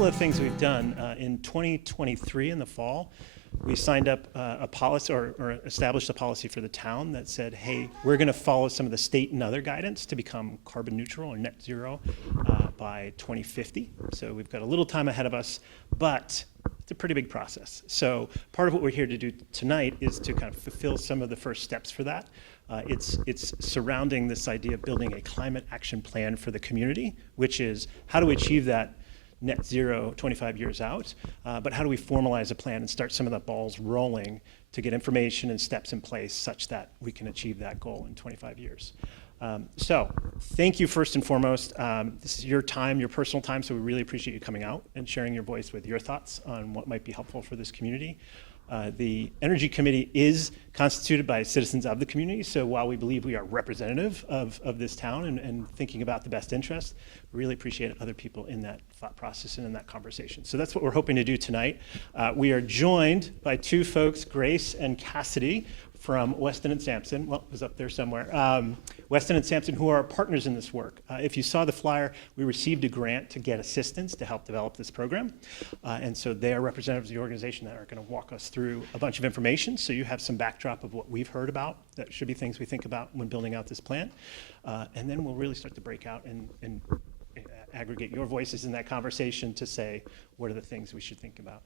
couple of things we've done. In 2023, in the fall, we signed up a policy or established a policy for the town that said, hey, we're going to follow some of the state and other guidance to become carbon neutral or net zero by 2050. So we've got a little time ahead of us, but it's a pretty big process. So part of what we're here to do tonight is to kind of fulfill some of the first steps for that. It's surrounding this idea of building a climate action plan for the community, which is how do we achieve that net zero 25 years out, but how do we formalize a plan and start some of the balls rolling to get information and steps in place such that we can achieve that goal in 25 years. So thank you first and foremost. This is your time, your personal time, so we really appreciate you coming out and sharing your voice with your thoughts on what might be helpful for this community. The Energy Committee is constituted by citizens of the community, so while we believe we are representative of this town and thinking about the best interest, we really appreciate other people in that thought process and in that conversation. So that's what we're hoping to do tonight. We are joined by two folks, Grace and Cassidy, from Weston and Sampson. Well, it was up there somewhere. Weston and Sampson, who are our partners in this work. If you saw the flyer, we received a grant to get assistance to help develop this program. And so they are representatives of the organization that are going to walk us through a bunch of information. So you have some backdrop of what we've heard about that should be things we think about when building out this plan. And then we'll really start to break out and aggregate your voices in that conversation to say, what are the things we should think about?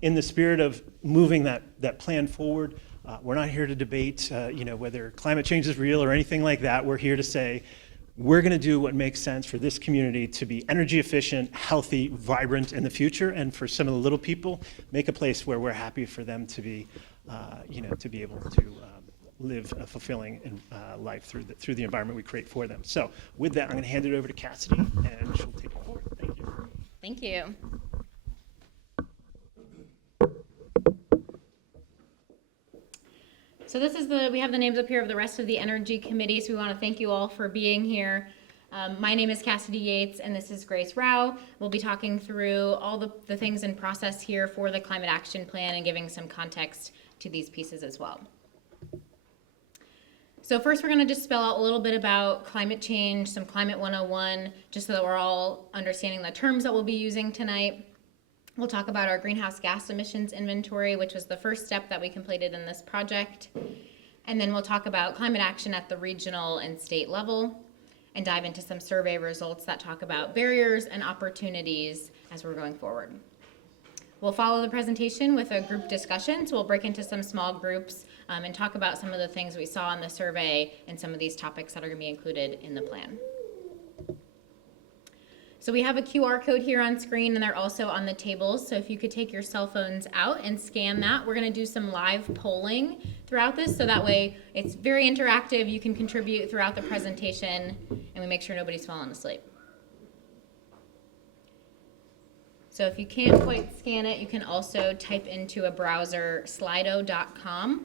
In the spirit of moving that plan forward, we're not here to debate whether climate change is real or anything like that. We're here to say, we're going to do what makes sense for this community to be energy efficient, healthy, vibrant in the future, and for some of the little people, make a place where we're happy for them to be, to be able to live a fulfilling life through the environment we create for them. So with that, I'm going to hand it over to Cassidy, and she'll take it forward. Thank you. Thank you. So this is we have the names up here of the rest of the Energy Committee, so we want to thank you all for being here. My name is Cassidy Yates, and this is Grace Rao. We'll be talking through all the things in process here for the Climate Action Plan and giving some context to these pieces as well. So first, we're going to just spell out a little bit about climate change, some Climate 101, just so that we're all understanding the terms that we'll be using tonight. We'll talk about our greenhouse gas emissions inventory, which was the first step that we completed in this project. And then we'll talk about climate action at the regional and state level and dive into some survey results that talk about barriers and opportunities as we're going forward. We'll follow the presentation with a group discussion, so we'll break into some small groups and talk about some of the things we saw in the survey and some of these topics that are going to be included in the plan. So we have a QR code here on screen, and they're also on the tables. So if you could take your cell phones out and scan that. We're going to do some live polling throughout this, so that way it's very interactive. You can contribute throughout the presentation, and we make sure nobody's falling asleep. So if you can't quite scan it, you can also type into a browser slido.com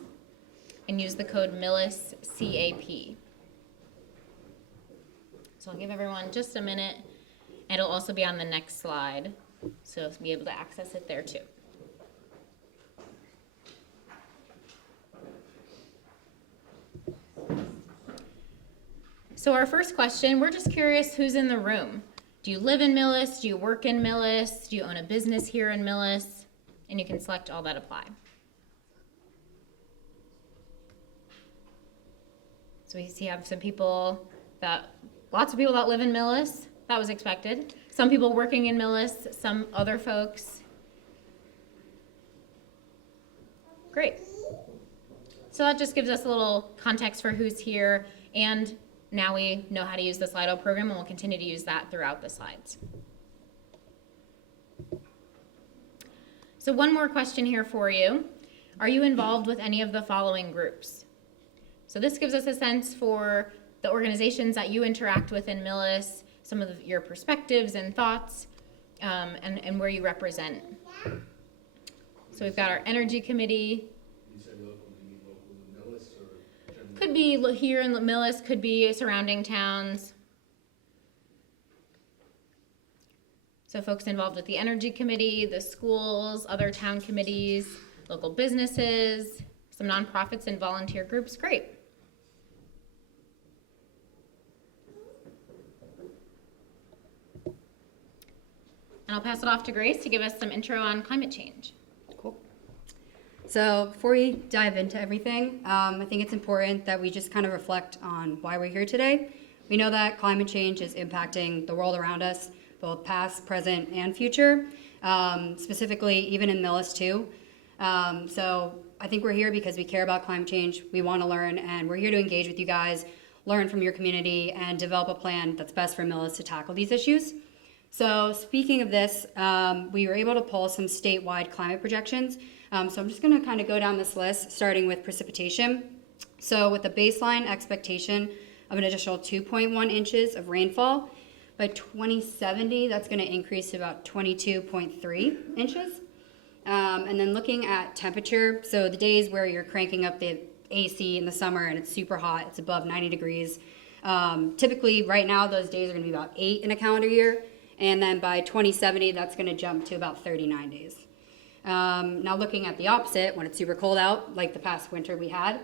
and use the code MILISCAP. So I'll give everyone just a minute. It'll also be on the next slide, so you'll be able to access it there too. So our first question, we're just curious who's in the room. Do you live in Millis? Do you work in Millis? Do you own a business here in Millis? And you can select all that apply. So we see have some people lots of people that live in Millis. That was expected. Some people working in Millis, some other folks. Great. So that just gives us a little context for who's here, and now we know how to use the Slido program, and we'll continue to use that throughout the slides. So one more question here for you. Are you involved with any of the following groups? So this gives us a sense for the organizations that you interact with in Millis, some of your perspectives and thoughts, and where you represent. So we've got our Energy Committee. You said local, do you mean local in Millis or generally? Could be here in Millis, could be surrounding towns. So folks involved with the Energy Committee, the schools, other town committees, local businesses, some nonprofits and volunteer groups, great. And I'll pass it off to Grace to give us some intro on climate change. Cool. So before we dive into everything, I think it's important that we just kind of reflect on why we're here today. We know that climate change is impacting the world around us, both past, present, and future, specifically even in Millis too. So I think we're here because we care about climate change, we want to learn, and we're here to engage with you guys, learn from your community, and develop a plan that's best for Millis to tackle these issues. So speaking of this, we were able to pull some statewide climate projections. So I'm just going to kind of go down this list, starting with precipitation. So with a baseline expectation of an additional 2.1 inches of rainfall, by 2070, that's going to increase to about 22.3 inches. And then looking at temperature, so the days where you're cranking up the AC in the summer and it's super hot, it's above 90 degrees. Typically, right now, those days are going to be about 8 in a calendar year. And then by 2070, that's going to jump to about 39 days. Now looking at the opposite, when it's super cold out, like the past winter we had,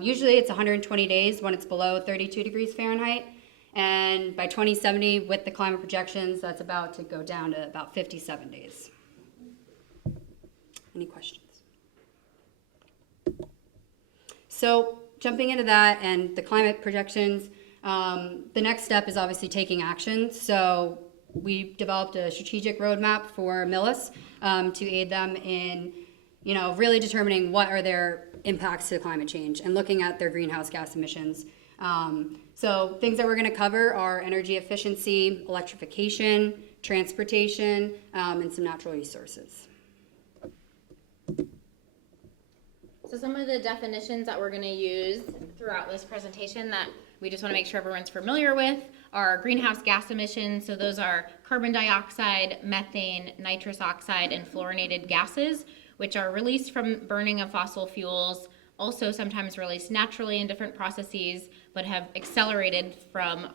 usually it's 120 days when it's below 32 degrees Fahrenheit. And by 2070, with the climate projections, that's about to go down to about 57 days. Any questions? So jumping into that and the climate projections, the next step is obviously taking action. So we developed a strategic roadmap for Millis to aid them in, really determining what are their impacts to climate change and looking at their greenhouse gas emissions. So things that we're going to cover are energy efficiency, electrification, transportation, and some natural resources. So some of the definitions that we're going to use throughout this presentation that we just want to make sure everyone's familiar with are greenhouse gas emissions. So those are carbon dioxide, methane, nitrous oxide, and fluorinated gases, which are released from burning of fossil fuels, also sometimes released naturally in different processes, but have accelerated from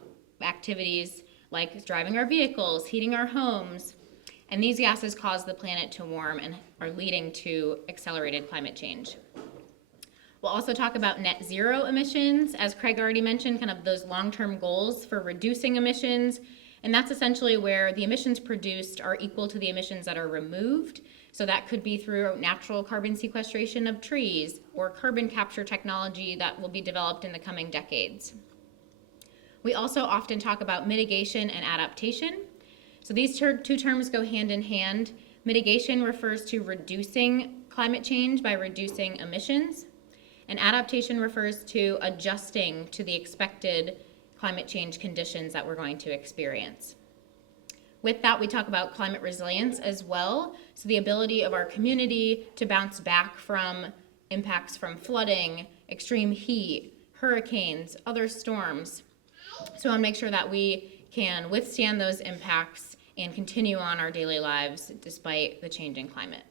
activities like driving our vehicles, heating our homes. And these gases cause the planet to warm and are leading to accelerated climate change. We'll also talk about net zero emissions, as Craig already mentioned, kind of those long-term goals for reducing emissions. And that's essentially where the emissions produced are equal to the emissions that are removed. So that could be through natural carbon sequestration of trees or carbon capture technology that will be developed in the coming decades. We also often talk about mitigation and adaptation. So these two terms go hand in hand. Mitigation refers to reducing climate change by reducing emissions. And adaptation refers to adjusting to the expected climate change conditions that we're going to experience. With that, we talk about climate resilience as well. So the ability of our community to bounce back from impacts from flooding, extreme heat, hurricanes, other storms. So I want to make sure that we can withstand those impacts and continue on our daily lives despite the changing climate.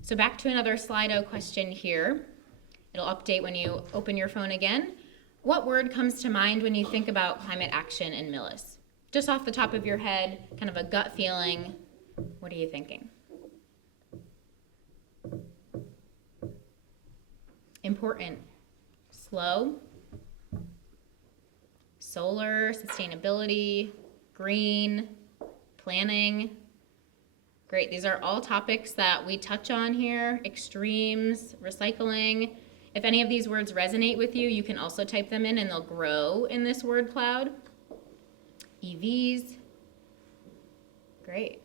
So back to another Slido question here. It'll update when you open your phone again. What word comes to mind when you think about climate action in Millis? Just off the top of your head, kind of a gut feeling, what are you thinking? Important. Slow. Solar, sustainability, green, planning. Great, these are all topics that we touch on here, extremes, recycling. If any of these words resonate with you, you can also type them in and they'll grow in this word cloud. EVs, great.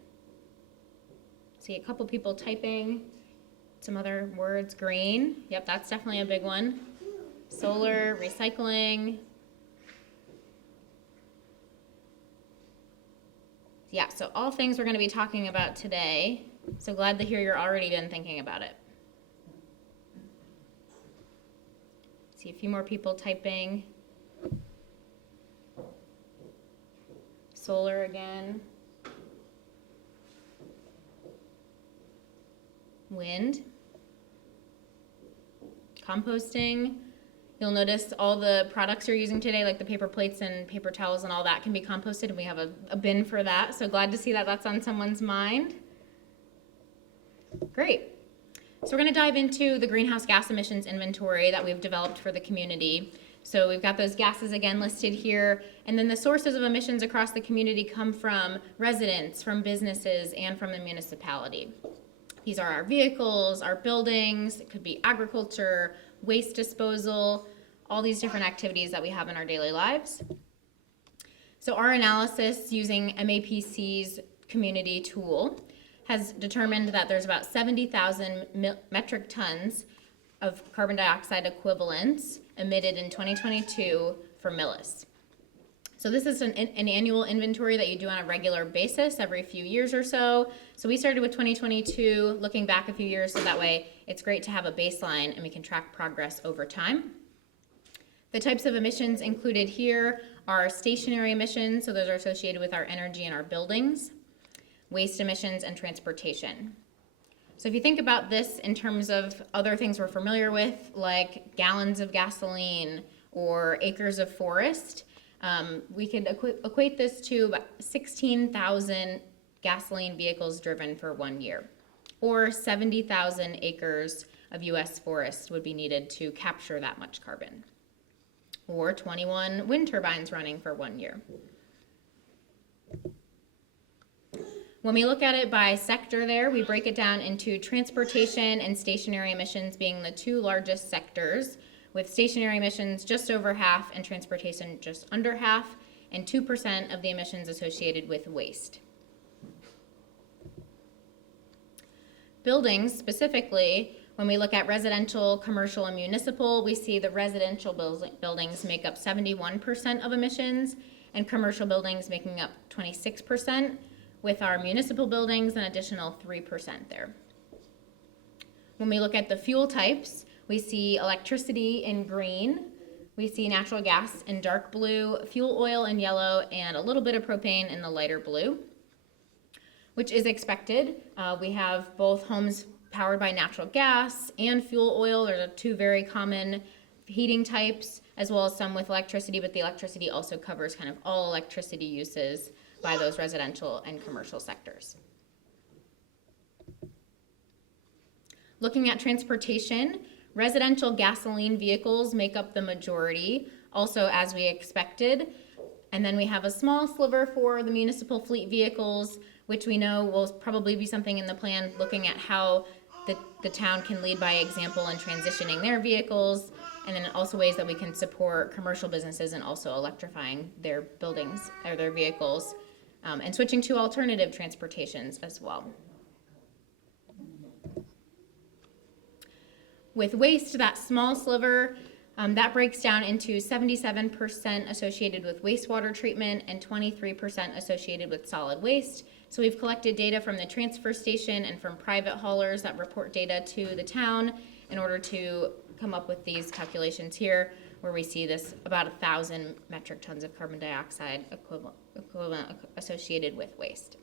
See a couple people typing some other words, green, yep, that's definitely a big one. Solar, recycling. Yeah, so all things we're going to be talking about today. So glad to hear you're already been thinking about it. See a few more people typing. Solar again. Wind. Composting. You'll notice all the products you're using today, like the paper plates and paper towels and all that, can be composted, and we have a bin for that. So glad to see that that's on someone's mind. Great. So we're going to dive into the greenhouse gas emissions inventory that we've developed for the community. So we've got those gases again listed here. And then the sources of emissions across the community come from residents, from businesses, and from the municipality. These are our vehicles, our buildings, it could be agriculture, waste disposal, all these different activities that we have in our daily lives. So our analysis using MAPC's community tool has determined that there's about 70,000 metric tons of carbon dioxide equivalents emitted in 2022 for Millis. So this is an annual inventory that you do on a regular basis every few years or so. So we started with 2022, looking back a few years, so that way it's great to have a baseline and we can track progress over time. The types of emissions included here are stationary emissions, so those are associated with our energy and our buildings, waste emissions, and transportation. So if you think about this in terms of other things we're familiar with, like gallons of gasoline or acres of forest, we could equate this to about 16,000 gasoline vehicles driven for 1 year, or 70,000 acres of US forest would be needed to capture that much carbon, or 21 wind turbines running for 1 year. When we look at it by sector there, we break it down into transportation and stationary emissions being the two largest sectors, with stationary emissions just over half and transportation just under half, and 2% of the emissions associated with waste. Buildings specifically, when we look at residential, commercial, and municipal, we see the residential buildings make up 71% of emissions, and commercial buildings making up 26%, with our municipal buildings an additional 3% there. When we look at the fuel types, we see electricity in green, we see natural gas in dark blue, fuel oil in yellow, and a little bit of propane in the lighter blue, which is expected. We have both homes powered by natural gas and fuel oil. Those are two very common heating types, as well as some with electricity, but the electricity also covers kind of all electricity uses by those residential and commercial sectors. Looking at transportation, residential gasoline vehicles make up the majority, also as we expected. And then we have a small sliver for the municipal fleet vehicles, which we know will probably be something in the plan looking at how the town can lead by example in transitioning their vehicles, and then also ways that we can support commercial businesses and also electrifying their buildings or their vehicles, and switching to alternative transportations as well. With waste, that small sliver, that breaks down into 77% associated with wastewater treatment and 23% associated with solid waste. So we've collected data from the transfer station and from private haulers that report data to the town in order to come up with these calculations here, where we see this about 1,000 metric tons of carbon dioxide equivalent associated with waste.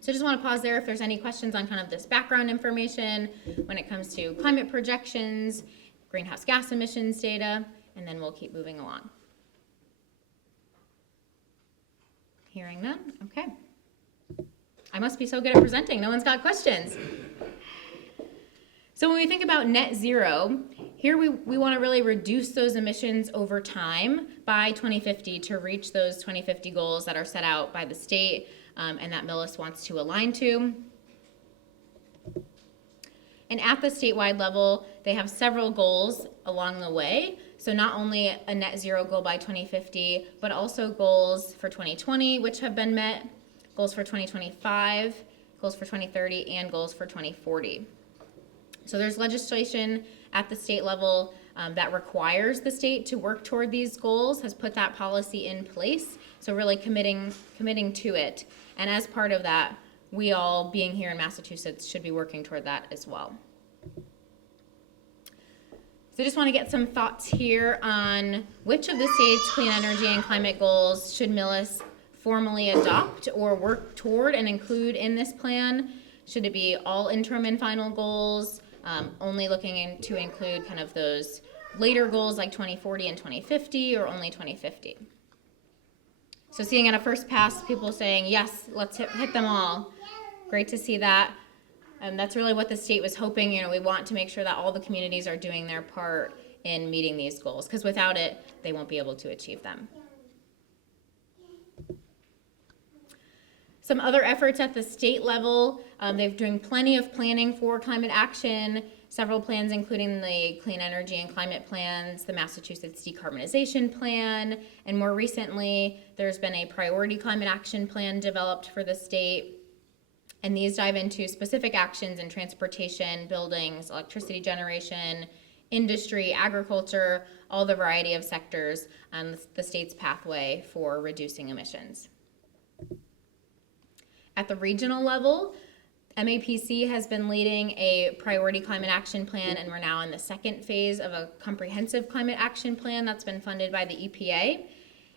So I just want to pause there if there's any questions on kind of this background information when it comes to climate projections, greenhouse gas emissions data, and then we'll keep moving along. Hearing none, okay. I must be so good at presenting, no one's got questions. So when we think about net zero, here we want to really reduce those emissions over time by 2050 to reach those 2050 goals that are set out by the state and that Millis wants to align to. And at the statewide level, they have several goals along the way. So not only a net zero goal by 2050, but also goals for 2020, which have been met, goals for 2025, goals for 2030, and goals for 2040. So there's legislation at the state level that requires the state to work toward these goals, has put that policy in place. So really committing to it. And as part of that, we all, being here in Massachusetts, should be working toward that as well. So I just want to get some thoughts here on which of the state's clean energy and climate goals should Millis formally adopt or work toward and include in this plan. Should it be all interim and final goals, only looking to include kind of those later goals like 2040 and 2050, or only 2050? So seeing at a first pass, people saying, yes, let's hit them all. Great to see that. And that's really what the state was hoping. You know, we want to make sure that all the communities are doing their part in meeting these goals, because without it, they won't be able to achieve them. Some other efforts at the state level, they're doing plenty of planning for climate action, several plans including the Clean Energy and Climate Plans, the Massachusetts Decarbonization Plan, and more recently, there's been a Priority Climate Action Plan developed for the state. And these dive into specific actions in transportation, buildings, electricity generation, industry, agriculture, all the variety of sectors on the state's pathway for reducing emissions. At the regional level, MAPC has been leading a priority climate action plan, and we're now in the second phase of a comprehensive climate action plan that's been funded by the EPA.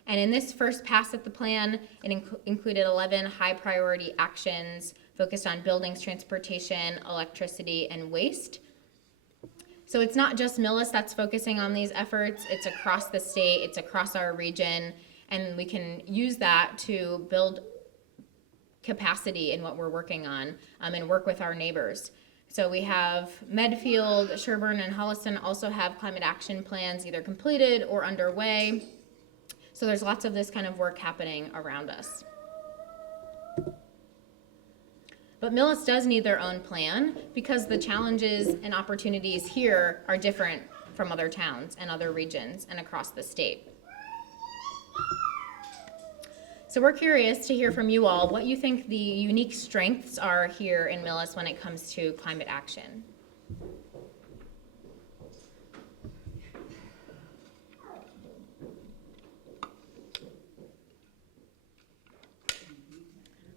And in this first pass at the plan, it included 11 high priority actions focused on buildings, transportation, electricity, and waste. So it's not just Millis that's focusing on these efforts, it's across the state, it's across our region, and we can use that to build capacity in what we're working on and work with our neighbors. So we have Medfield, Sherburne, and Holliston also have climate action plans either completed or underway. So there's lots of this kind of work happening around us. But Millis does need their own plan because the challenges and opportunities here are different from other towns and other regions and across the state. So we're curious to hear from you all what you think the unique strengths are here in Millis when it comes to climate action.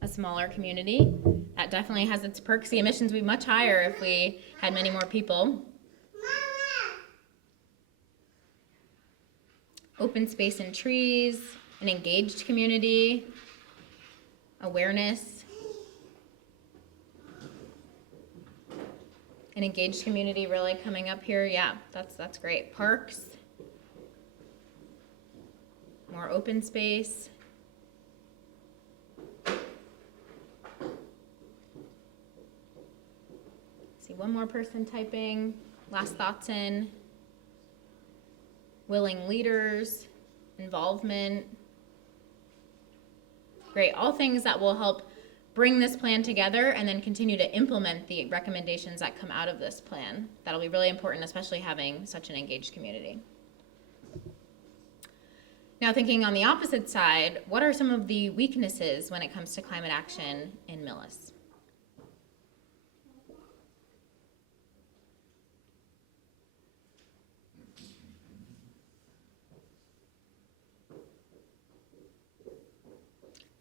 A smaller community, that definitely has its perks. The emissions would be much higher if we had many more people. Open space and trees, an engaged community, awareness. An engaged community really coming up here. Yeah, that's great. Parks, more open space. See one more person typing. Last thoughts in. Willing leaders, involvement. Great, all things that will help bring this plan together and then continue to implement the recommendations that come out of this plan. That'll be really important, especially having such an engaged community. Now thinking on the opposite side, what are some of the weaknesses when it comes to climate action in Millis?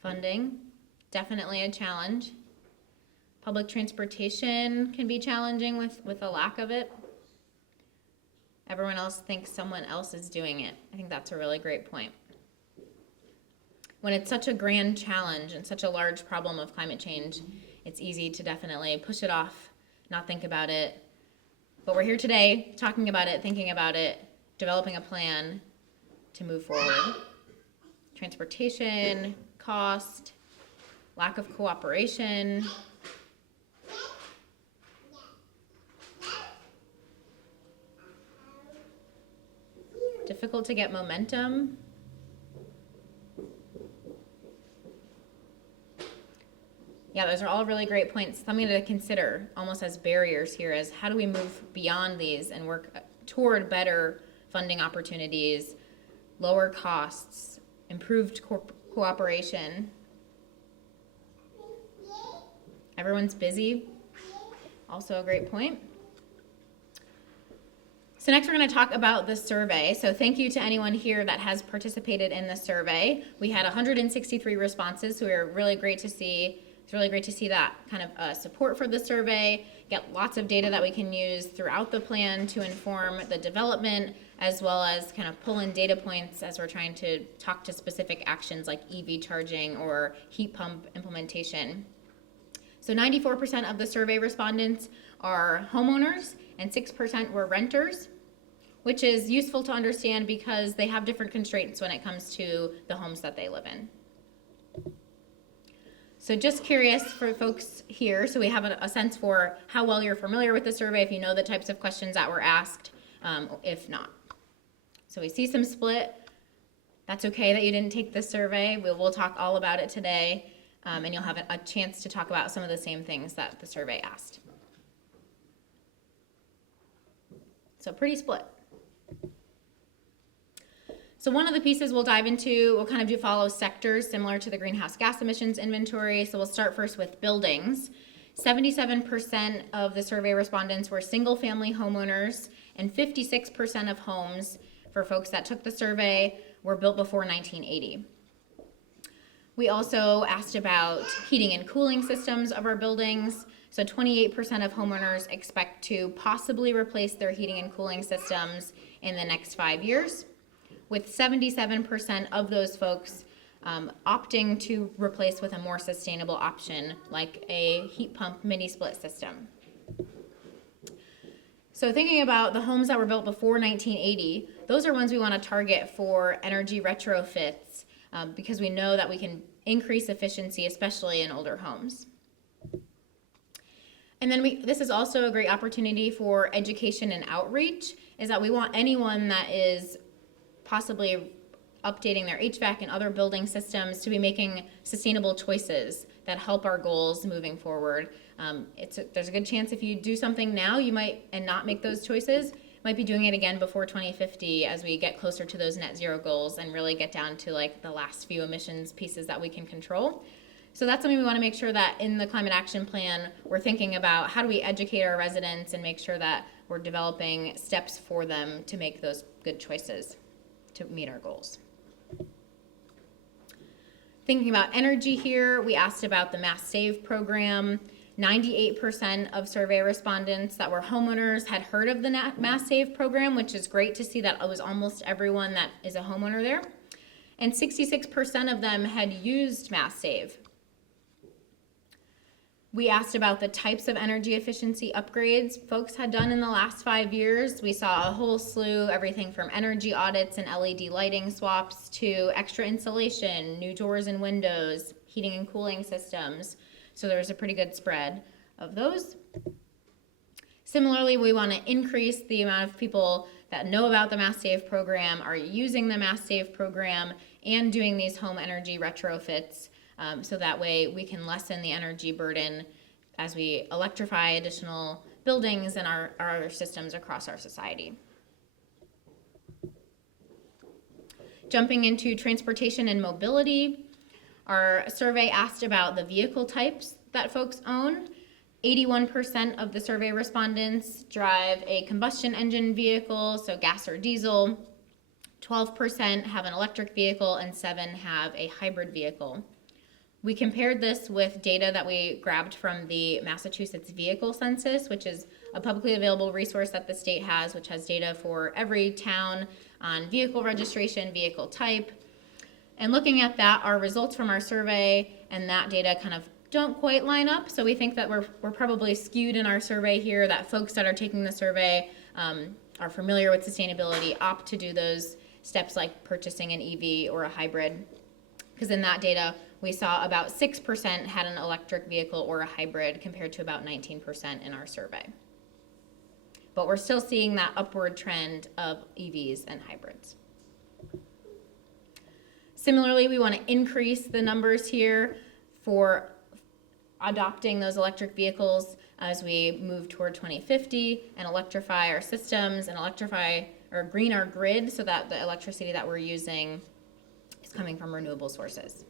Funding, definitely a challenge. Public transportation can be challenging with a lack of it. Everyone else thinks someone else is doing it. I think that's a really great point. When it's such a grand challenge and such a large problem of climate change, it's easy to definitely push it off, not think about it. But we're here today talking about it, thinking about it, developing a plan to move forward. Transportation, cost, lack of cooperation. Difficult to get momentum. Yeah, those are all really great points. Something to consider almost as barriers here is how do we move beyond these and work toward better funding opportunities, lower costs, improved cooperation. Everyone's busy. Also a great point. So next we're going to talk about the survey. So thank you to anyone here that has participated in the survey. We had 163 responses, so we were really great to see. It's really great to see that kind of support for the survey, get lots of data that we can use throughout the plan to inform the development, as well as kind of pull in data points as we're trying to talk to specific actions like EV charging or heat pump implementation. So 94% of the survey respondents are homeowners and 6% were renters, which is useful to understand because they have different constraints when it comes to the homes that they live in. So just curious for folks here, so we have a sense for how well you're familiar with the survey, if you know the types of questions that were asked, if not. So we see some split. That's okay that you didn't take the survey. We'll talk all about it today, and you'll have a chance to talk about some of the same things that the survey asked. So pretty split. So one of the pieces we'll dive into, we'll kind of follow sectors similar to the greenhouse gas emissions inventory. So we'll start first with buildings. 77% of the survey respondents were single-family homeowners, and 56% of homes for folks that took the survey were built before 1980. We also asked about heating and cooling systems of our buildings. So 28% of homeowners expect to possibly replace their heating and cooling systems in the next 5 years, with 77% of those folks opting to replace with a more sustainable option like a heat pump mini split system. So thinking about the homes that were built before 1980, those are ones we want to target for energy retrofits because we know that we can increase efficiency, especially in older homes. And then this is also a great opportunity for education and outreach, is that we want anyone that is possibly updating their HVAC and other building systems to be making sustainable choices that help our goals moving forward. There's a good chance if you do something now, you might, and not make those choices, might be doing it again before 2050 as we get closer to those net zero goals and really get down to like the last few emissions pieces that we can control. So that's something we want to make sure that in the climate action plan, we're thinking about how do we educate our residents and make sure that we're developing steps for them to make those good choices to meet our goals. Thinking about energy here, we asked about the Mass Save program. 98% of survey respondents that were homeowners had heard of the Mass Save program, which is great to see that it was almost everyone that is a homeowner there. And 66% of them had used Mass Save. We asked about the types of energy efficiency upgrades folks had done in the last 5 years. We saw a whole slew, everything from energy audits and LED lighting swaps to extra insulation, new doors and windows, heating and cooling systems. So there's a pretty good spread of those. Similarly, we want to increase the amount of people that know about the Mass Save program, are using the Mass Save program, and doing these home energy retrofits. So that way we can lessen the energy burden as we electrify additional buildings and our systems across our society. Jumping into transportation and mobility, our survey asked about the vehicle types that folks own. 81% of the survey respondents drive a combustion engine vehicle, so gas or diesel. 12% have an electric vehicle, and 7% have a hybrid vehicle. We compared this with data that we grabbed from the Massachusetts Vehicle Census, which is a publicly available resource that the state has, which has data for every town on vehicle registration, vehicle type. And looking at that, our results from our survey and that data kind of don't quite line up. So we think that we're probably skewed in our survey here, that folks that are taking the survey are familiar with sustainability, opt to do those steps like purchasing an EV or a hybrid. Because in that data, we saw about 6% had an electric vehicle or a hybrid compared to about 19% in our survey. But we're still seeing that upward trend of EVs and hybrids. Similarly, we want to increase the numbers here for adopting those electric vehicles as we move toward 2050 and electrify our systems and electrify or green our grid so that the electricity that we're using is coming from renewable sources.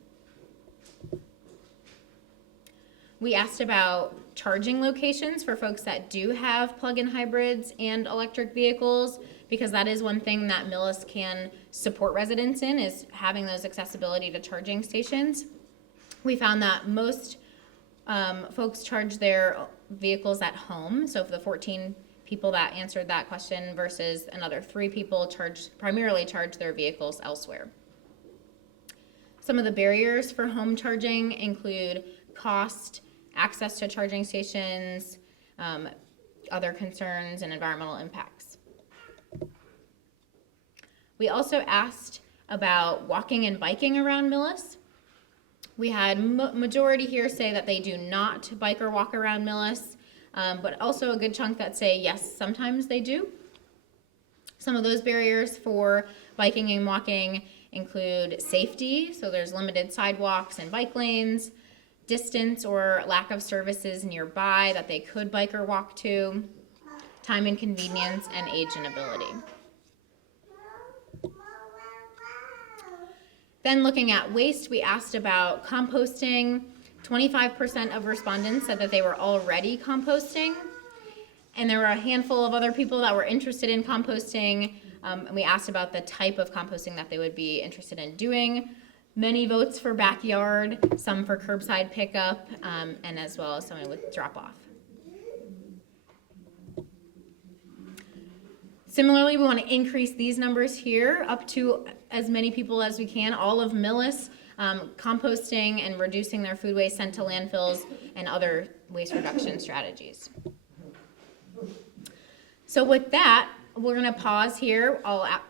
We asked about charging locations for folks that do have plug-in hybrids and electric vehicles, because that is one thing that Millis can support residents in, is having those accessibility to charging stations. We found that most folks charge their vehicles at home. So for the 14 people that answered that question versus another 3 people primarily charge their vehicles elsewhere. Some of the barriers for home charging include cost, access to charging stations, other concerns, and environmental impacts. We also asked about walking and biking around Millis. We had majority here say that they do not bike or walk around Millis, but also a good chunk that say yes, sometimes they do. Some of those barriers for biking and walking include safety, so there's limited sidewalks and bike lanes, distance or lack of services nearby that they could bike or walk to, time and convenience, and age and ability. Then looking at waste, we asked about composting. 25% of respondents said that they were already composting. And there were a handful of other people that were interested in composting. And we asked about the type of composting that they would be interested in doing. Many votes for backyard, some for curbside pickup, and as well as someone with drop off. Similarly, we want to increase these numbers here up to as many people as we can. All of Millis composting and reducing their food waste sent to landfills and other waste reduction strategies. So with that, we're going to pause here.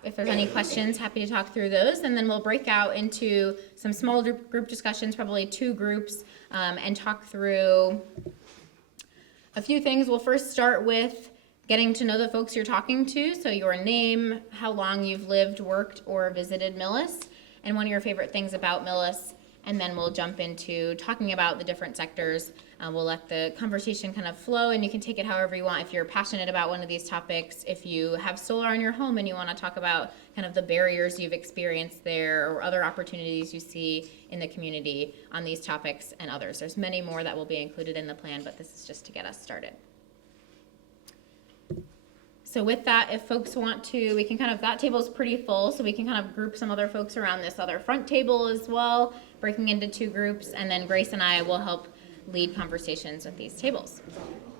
If there's any questions, happy to talk through those, and then we'll break out into some small group discussions, probably 2 groups, and talk through a few things. We'll first start with getting to know the folks you're talking to, so your name, how long you've lived, worked, or visited Millis, and one of your favorite things about Millis, and then we'll jump into talking about the different sectors. We'll let the conversation kind of flow, and you can take it however you want. If you're passionate about one of these topics, if you have solar in your home and you want to talk about kind of the barriers you've experienced there or other opportunities you see in the community on these topics and others. There's many more that will be included in the plan, but this is just to get us started. So with that, if folks want to, we can that table's pretty full, so we can kind of group some other folks around this other front table as well, breaking into 2 groups, and then Grace and I will help lead conversations with these tables.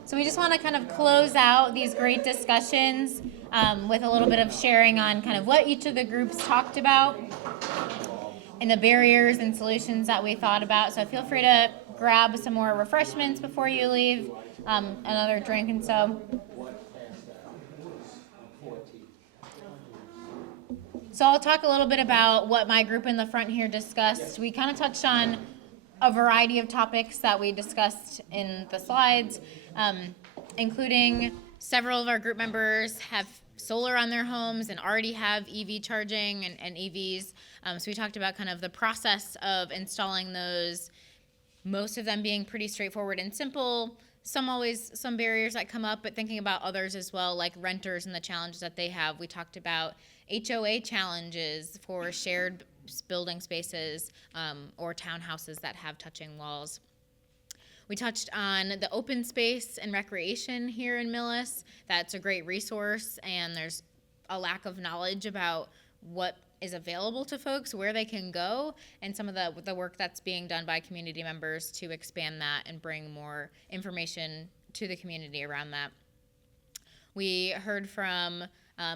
So we just want to kind of close out these great discussions with a little bit of sharing on kind of what each of the groups talked about and the barriers and solutions that we thought about. So feel free to grab some more refreshments before you leave, another drink and so. So I'll talk a little bit about what my group in the front here discussed. We kind of touched on a variety of topics that we discussed in the slides, including several of our group members have solar on their homes and already have EV charging and EVs. So we talked about kind of the process of installing those, most of them being pretty straightforward and simple. Some barriers that come up, but thinking about others as well, like renters and the challenges that they have. We talked about HOA challenges for shared building spaces or townhouses that have touching walls. We touched on the open space and recreation here in Millis. That's a great resource, and there's a lack of knowledge about what is available to folks, where they can go, and some of the work that's being done by community members to expand that and bring more information to the community around that. We heard from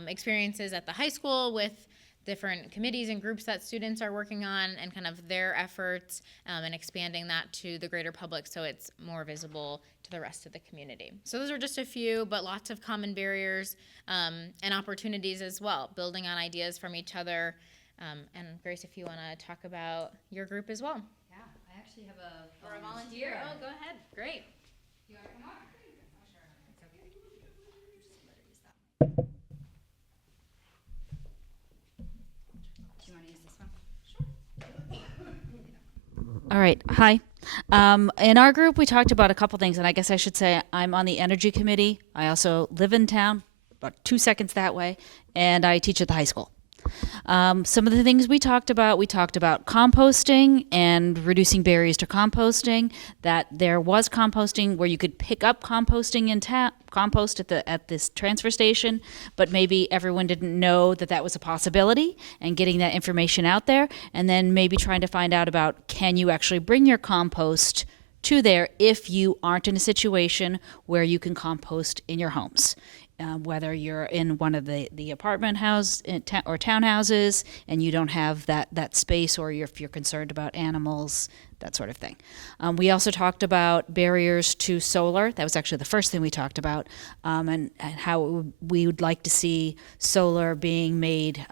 experiences at the high school with different committees and groups that students are working on and kind of their efforts and expanding that to the greater public so it's more visible to the rest of the community. So those are just a few, but lots of common barriers and opportunities as well, building on ideas from each other. And Grace, if you want to talk about your group as well. Yeah, I actually have a volunteer. Oh, go ahead. Great. You want to come on? All right. Hi. In our group, we talked about a couple things, and I guess I should say I'm on the energy committee. I also live in town, about 2 seconds that way, and I teach at the high school. Some of the things we talked about composting and reducing barriers to composting, that there was composting where you could pick up composting in compost at this transfer station, but maybe everyone didn't know that was a possibility, and getting that information out there, and then maybe trying to find out about, can you actually bring your compost to there if you aren't in a situation where you can compost in your homes. Whether you're in one of the apartment house or townhouses and you don't have that space, or if you're concerned about animals, that sort of thing. We also talked about barriers to solar. That was actually the first thing we talked about, and how we would like to see solar being made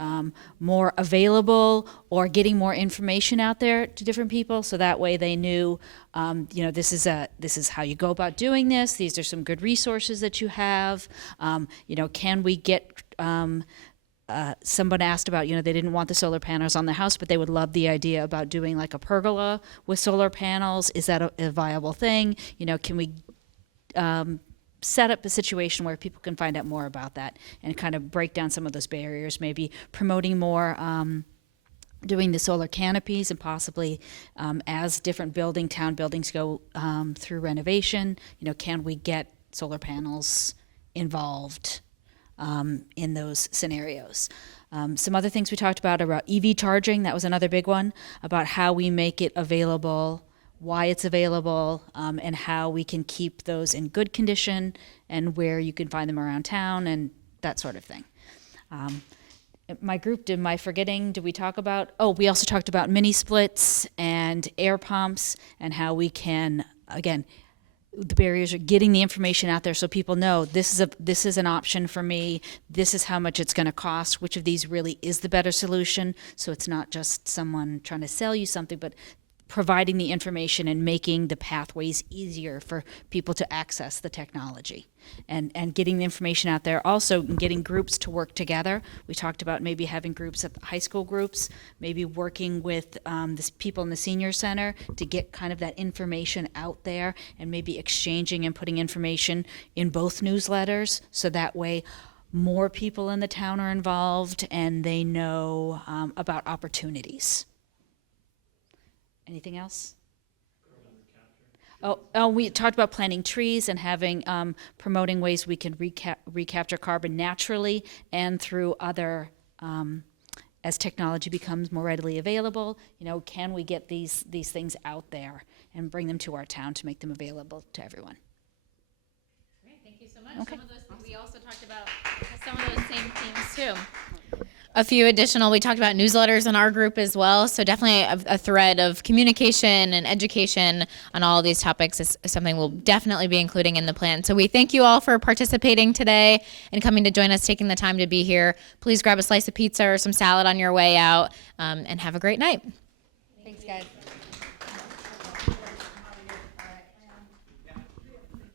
more available, or getting more information out there to different people, so that way they knew, this is how you go about doing this. These are some good resources that you have. Can we get someone asked about, they didn't want the solar panels on their house, but they would love the idea about doing like a pergola with solar panels. Is that a viable thing? Can we set up a situation where people can find out more about that and kind of break down some of those barriers, maybe promoting more, doing the solar canopies, and possibly as different town buildings go through renovation, can we get solar panels involved in those scenarios? Some other things we talked about EV charging. That was another big one, about how we make it available, why it's available, and how we can keep those in good condition, and where you can find them around town, and that sort of thing. My group, am I forgetting? Did we talk about? Oh, we also talked about mini splits and air pumps, and how we can, again, the barriers are getting the information out there so people know this is an option for me. This is how much it's going to cost. Which of these really is the better solution? So it's not just someone trying to sell you something, but providing the information and making the pathways easier for people to access the technology, and getting the information out there. Also getting groups to work together. We talked about maybe having groups at the high school groups, maybe working with people in the senior center to get kind of that information out there, and maybe exchanging and putting information in both newsletters, so that way more people in the town are involved and they know about opportunities. Anything else? Oh, we talked about planting trees and having, promoting ways we can recapture carbon naturally and through other, as technology becomes more readily available, can we get these things out there and bring them to our town to make them available to everyone? Great, thank you so much. Okay. Some of those, we also talked about some of those same themes too. A few additional, we talked about newsletters in our group as well. So definitely a thread of communication and education on all of these topics is something we'll definitely be including in the plan. So we thank you all for participating today and coming to join us, taking the time to be here. Please grab a slice of pizza or some salad on your way out, and have a great night. Thanks, guys.